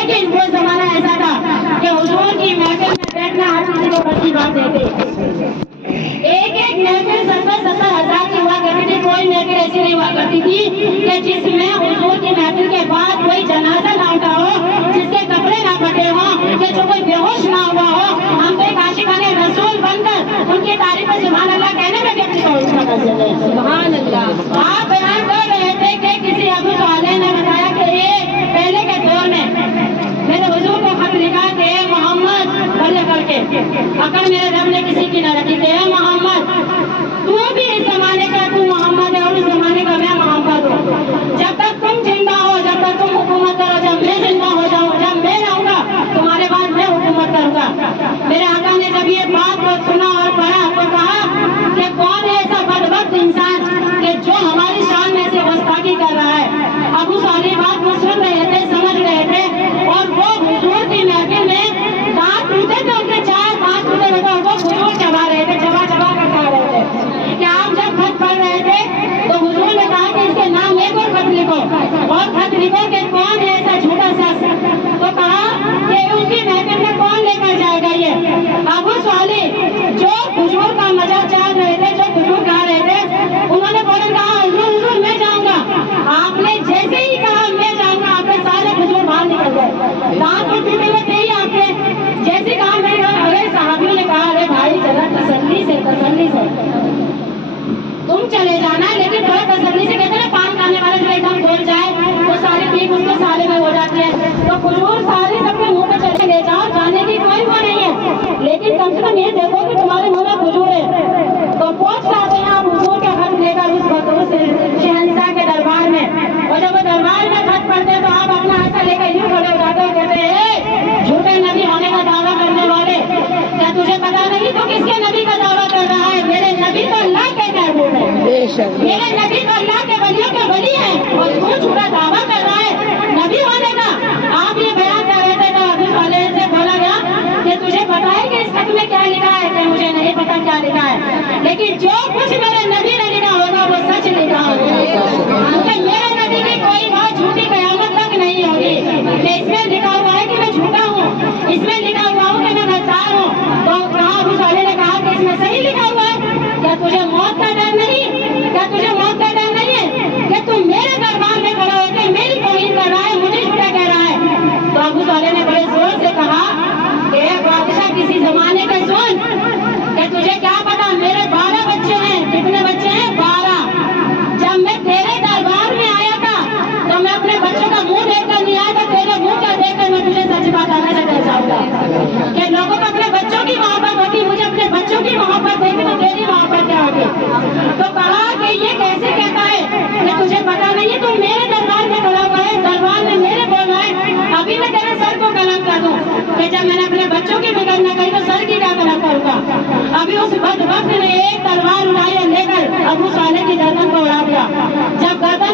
लेकिन वो जमाना ऐसा था कि हुजूर की महफिल में बैठना हर किसी को बस की बात देते। एक एक महफिल 70-70 हजार की हुआ करती थी। कोई महफिल ऐसी नहीं हुआ करती थी कि जिसमें हुजूर की महफिल के बाद कोई जनाजा ना उठा हो, जिसके कपड़े ना फटे हो, कि जो कोई बेहोश ना हुआ हो। हम तो एक आशिकाने रसूल बनकर उनकी तारीफ में सुभान अल्लाह कहने में व्यक्ति को सुभान अल्लाह। आप बयान कर रहे थे कि किसी अबू साले ने बताया कि ये पहले के दौर में मेरे हुजूर को खत लिखा कि मोहम्मद बल्ले करके अकड़ मेरे रब ने किसी की न रखी कि मोहम्मद तू भी इस जमाने का तू मोहम्मद है और इस जमाने का मैं मोहम्मद हूँ। जब तक तुम जिंदा हो, जब तक तुम हुकूमत करो, जब मैं जिंदा हो जाऊँ, जब मैं रहूंगा तुम्हारे बाद मैं हुकूमत करूंगा। मेरे आका ने जब ये बात को सुना और पढ़ा तो कहा कि कौन है ऐसा बदबख्त इंसान कि जो हमारी शान में से गुस्ताखी कर रहा है। अबू साली बात को सुन रहे थे, समझ रहे थे और वो हुजूर की महफिल में दांत टूटे थे, उनके 4 दांत टूटे थे, उनको हुजूर चबा रहे थे, चबा चबा कर खा रहे थे। कि आप जब खत पढ़ रहे थे तो हुजूर ने कहा कि इसके नाम एक और खत लिखो और खत लिखो कि कौन है ऐसा झूठा शख्स। तो कहा कि उनकी महफिल में कौन लेकर जाएगा ये अबू साली जो हुजूर का मजा चाह रहे थे, जो हुजूर गा रहे थे। उन्होंने फौरन कहा हुजूर हुजूर मैं जाऊंगा। आपने जैसे ही कहा मैं जाऊंगा, आपके सारे हुजूर बाहर निकल गए। दांत और टूटे हुए थे ही आपने जैसे कहा मैं कहा। अरे साहबियों ने कहा अरे भाई जरा तसल्ली से तुम चले जाना, लेकिन थोड़ा तसल्ली से। कहते ना पान खाने वाला जो एकदम बोल जाए तो सारे ठीक उसके साले में हो जाते हैं। तो हुजूर सारे सबके मुंह पे चले ले जाओ, जाने की कोई वो नहीं है, लेकिन कम से कम ये देखो कि तुम्हारे मुंह में हुजूर है। तो पहुंच जाते हैं आप हुजूर का खत लेकर उस शहंशाह के दरबार में। और जब वो दरबार में खत पढ़ते तो आप अपना ऐसा लेकर यूं खड़े हो जाते हो, कहते हैं झूठे नबी होने का दावा करने वाले, क्या तुझे पता नहीं तो किसके नबी का दावा कर रहा है? मेरे नबी तो अल्लाह के महबूब है, मेरे नबी तो अल्लाह के वलियों के वली है और तू झूठा दावा कर रहा है नबी होने का। आप ये बयान कर रहे थे तो अबू साले से बोला गया कि तुझे पता है कि इस खत में क्या लिखा है? कि मुझे नहीं पता क्या लिखा है, लेकिन जो कुछ मेरे नबी ने लिखा होगा वो सच लिखा होगा। मेरे नबी की कोई बात झूठी कयामत तक नहीं होगी। इसमें लिखा हुआ है कि मैं झूठा हूँ, इसमें लिखा हुआ हूँ कि मैं गद्दार हूँ। तो कहा अबू साले ने कहा कि इसमें सही लिखा हुआ है। क्या तुझे मौत का डर नहीं? क्या तुझे मौत का डर नहीं है कि तुम मेरे दरबार में खड़ा होकर मेरी तौहीन कर रहा है, मुझे झूठा कह रहा है? तो अबू साले ने बड़े जोर से कहा कि बादशाह किसी जमाने के सुन, कि तुझे क्या पता मेरे 12 बच्चे हैं। कितने बच्चे हैं? 12। जब मैं तेरे दरबार में आया था तो मैं अपने बच्चों का मुंह देखकर नहीं आया था, तेरे मुंह का देखकर मैं तुझे सच बताना चाहूंगा कि लोगों को अपने बच्चों की मोहब्बत होती, मुझे अपने बच्चों की मोहब्बत देखी तो तेरी मोहब्बत क्या होगी? तो कहा कि ये कैसे कहता है कि तुझे पता नहीं है? तू मेरे दरबार में खड़ा हुआ है, दरबार में मेरे बोल रहा है। अभी मैं तेरे सर को कलम कर दूं कि जब मैंने अपने बच्चों की फिक्र न करी तो सर की क्या कलम करूंगा? अभी उस बदबख्त ने एक तलवार उठाई और लेकर अबू साले की गर्दन को उड़ा दिया। जब गर्दन